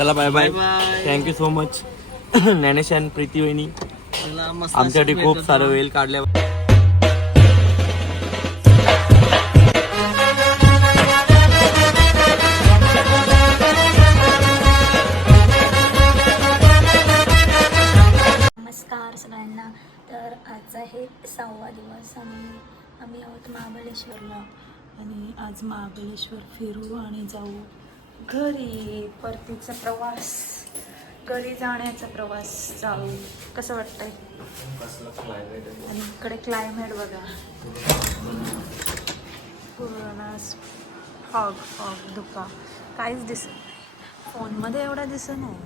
चला bye bye. Thank you so much Gyanesh आणि प्रीती वहिनी आमच्यासाठी खूप सारं वेळ काढल्या. नमस्कार सगळ्यांना. तर आज आहे 6वा दिवस आणि आम्ही आहोत महाबळेश्वरला आणि आज महाबळेश्वर फिरू आणि जाऊ घरी. परतीचा प्रवास, घरी जाण्याचा प्रवास चालू. कसं वाटतंय? आणि इकडे क्लायमेट बघा, पूर्ण फॉग फॉग धुका, काहीच दिसत नाही. फोनमध्ये एवढा दिसत नाही,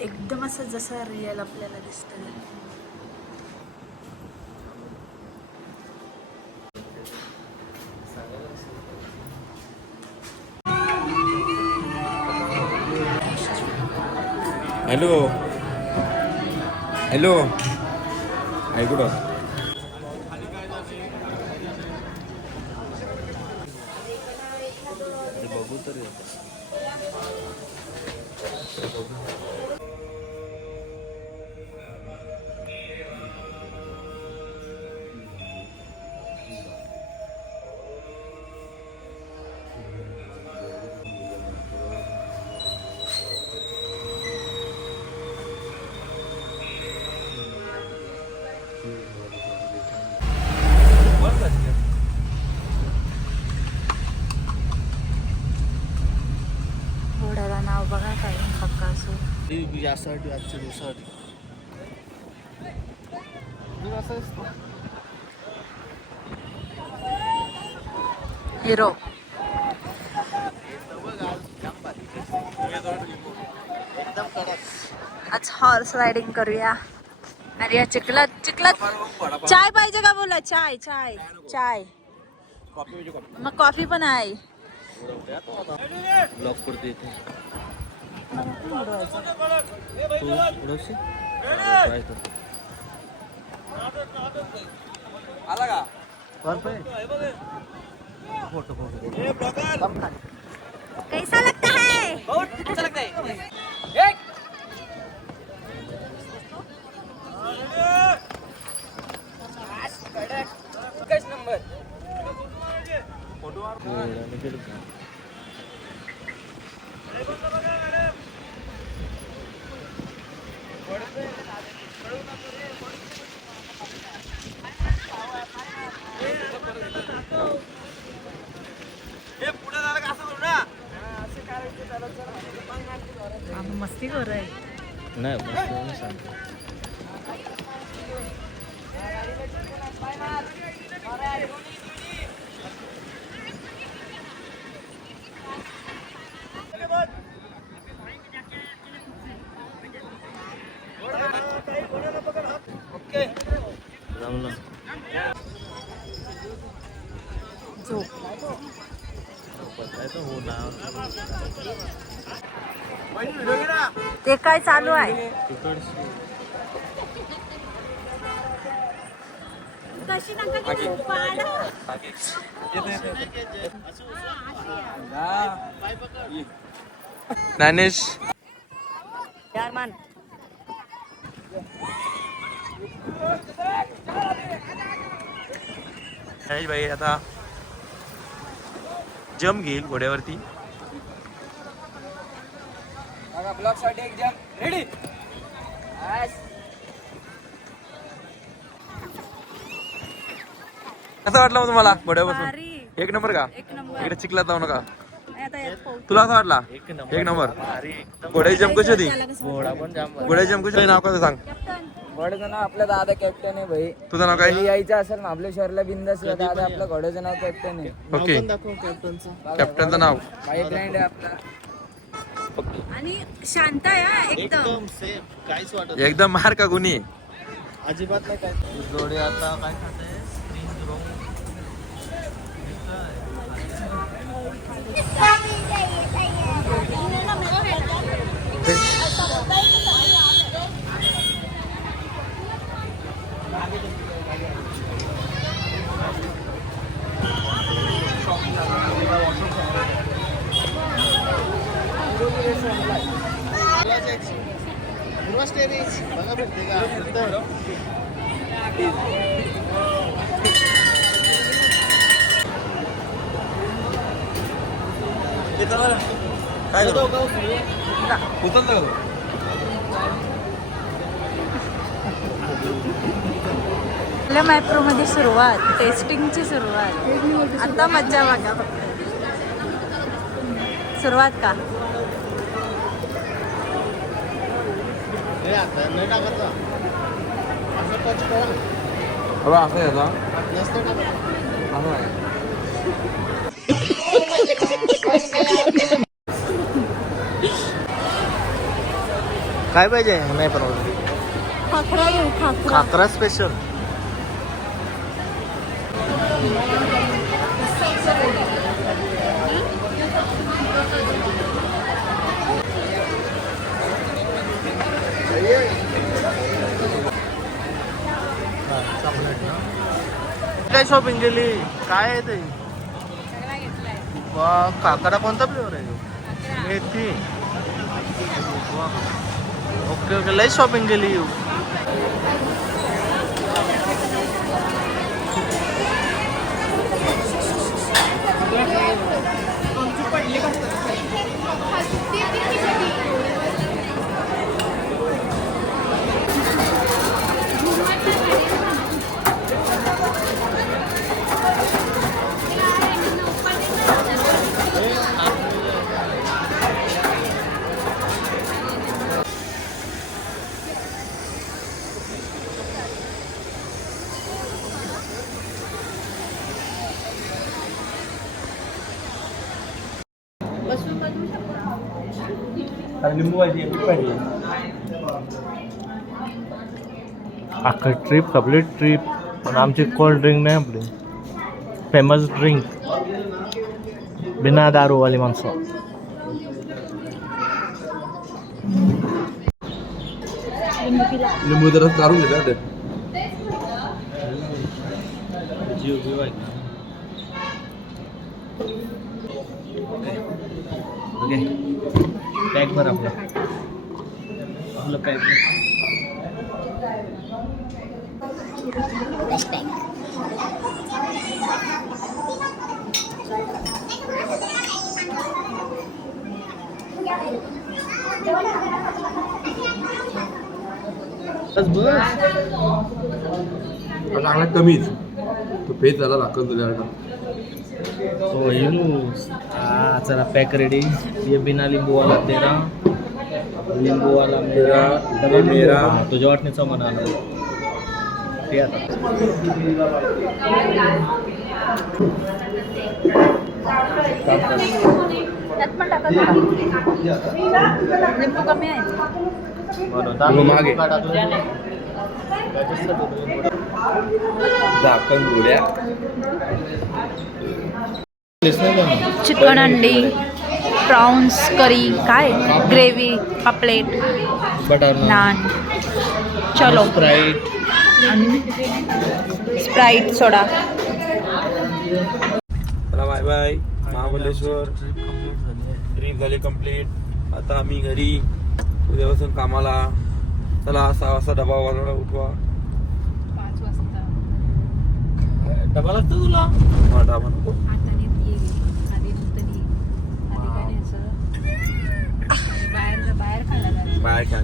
एकदम असं जसं रिअल आपल्याला दिसतं. हॅलो हॅलो ऐकू बघू तरी घोड्याला नाव बघा काय, बकासूर. यासाठी आजच्या दिवसासाठी हिरो. आज हॉर्स रायडिंग करूया. अरे या चिखलात चाय पाहिजे का? बोला चाय चाय चाय. मग कॉफी पण आहे. ब्लॉक करते इथे आला का फोटो कैसा लगता है? बहुत अच्छा लगता है. नंबर फोटो मस्ती करू आहे. नाही ते काय चालू आहे? कशी ज्ञानेश यार मान. भाई आता जम घेईल घोड्यावरती. ब्लॉक साठी एक जम रेडी. कसं वाटलं तुम्हाला घोड्यावरून? भारी. एक नंबर का? एक नंबर. इकडे चिखलात जाऊ नका. आता यात पाहू. तुला असं वाटला? एक नंबर. घोड्याची जम कशी होती? घोडा पण जाम. घोड्याची जम कशी? नाव कसं सांग? घोड्याचं नाव आपला दादा कॅप्टन आहे भाई. तुझं नाव काय? यायचं असेल महाबळेश्वरला बिंदास दादा आपला घोड्याचं नाव कॅप्टन आहे. ओके. कॅप्टनचं नाव भाई ब्रँड आहे आपला. आणि शांत आहे हा, एकदम सेफ, काहीच वाटत एकदम मार का गुन्हे अजिबात नाही. काय जोडे आता काय खाते पे. काय उचलतो आपल्या मॅप्रो मध्ये सुरुवात, टेस्टिंगची सुरुवात. आता मज्जा बघा फक्त. सुरुवात का असं याचा असं आहे. काय पाहिजे नाही पण खाकरा घेऊ, खाकरा. खाकरा स्पेशल. काय शॉपिंग केली काय आहे ते? काकडा कोणता फ्लेवर आहे? मेथी. ओके ओके लई शॉपिंग केली. लिंबू भाजी अख्खा ट्रिप कंप्लीट ट्रिप. पण आमची कोल्ड ड्रिंक नाही आपली फेमस ड्रिंक बिना दारूवाली माणसं. लिंबू जरा काढून घेतात पॅक भर आपलं पॅक. चांगला कमीच तो पेज झाला दाखल तुझ्याकडं. ओ चला पॅक रेडी. ये बिना लिंबू वाला तेरा, लिंबू वाला मेरा, डबल मेरा. तुझ्या वाटणीचा म्हणा ते आता. त्यात पण टाका. लिंबू कमी आहे. मागे झाकण गोळ्या चिकन अंडी, प्रॉन्स करी, काय ग्रेव्ही, पापलेट, बटर नान. चलो स्प्राईट स्प्राईट सोडा. चला बाय बाय. महाबळेश्वर ट्रिप झाली कंप्लीट. आता आम्ही घरी उद्यापासून कामाला. चला 6 वाजता डबा वाजवला उठवा. 5 वाजता डबा लागतो तुला. डबा नको बाहेर खायला बाहेर काय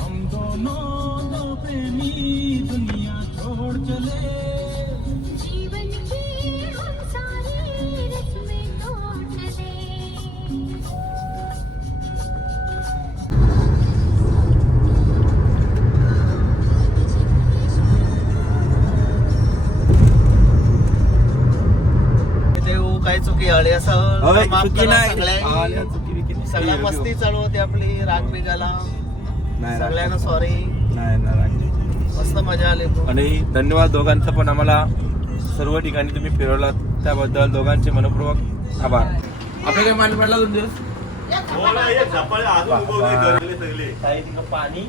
हम दोनों दो प्रेमी दुनिया छोड़ चले. जीवन की हम सारी रस्में तोड़ काय चुकी आली असं होय, माफ चुकी करा नाही सगळ्या. आल्या, चुकी बिकी नाही. सगळ्या मस्ती चालू होती आपली राग निघाला नाही, सगळ्यांना सॉरी नाही नाही राग. मस्त मजा आली आणि धन्यवाद दोघांचं पण आम्हाला सर्व ठिकाणी तुम्ही फिरवलात त्याबद्दल दोघांचे मनपूर्वक आभार. आपल्या काय मान पडला 2 दिवस काही तिकडं पाणी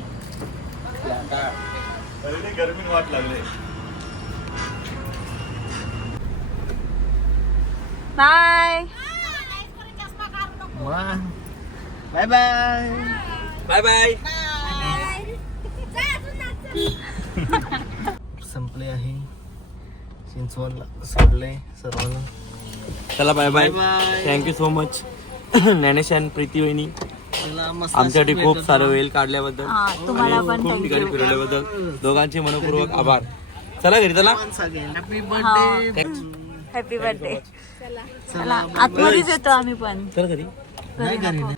bye bye bye bye bye. संपले आहे चिंचवडला सोडले सर्वांना चला bye bye. Bye. Thank you so much Gyanesh आणि प्रीती वहिनी मला मस्त आमच्यासाठी अशी खूप भेटत सारा होती. वेळ काढल्याबद्दल हा, तुम्हाला आणि पण खूप thank ठिकाणी you. फिरवल्याबद्दल दोघांचे मनपूर्वक आभार. चला घरी चला. हॅपी बर्थडे हॅपी बर्थडे चला आतमध्येच येतो आम्ही पण चला घरी.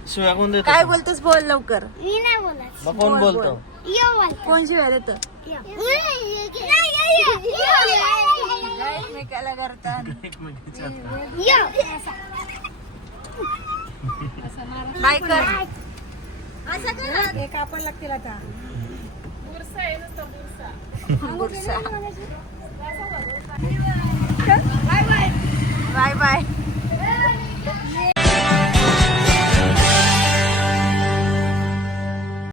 शिव्या कोण देतो काय बोलतोस बोल लवकर मी नाही बोलत. मग कोण बोल, बोलतो यो बोल. कोण शिवाय देतं एकमेकाला करतात बाय कर एक आपण लागतील आता बुरसा बाय बाय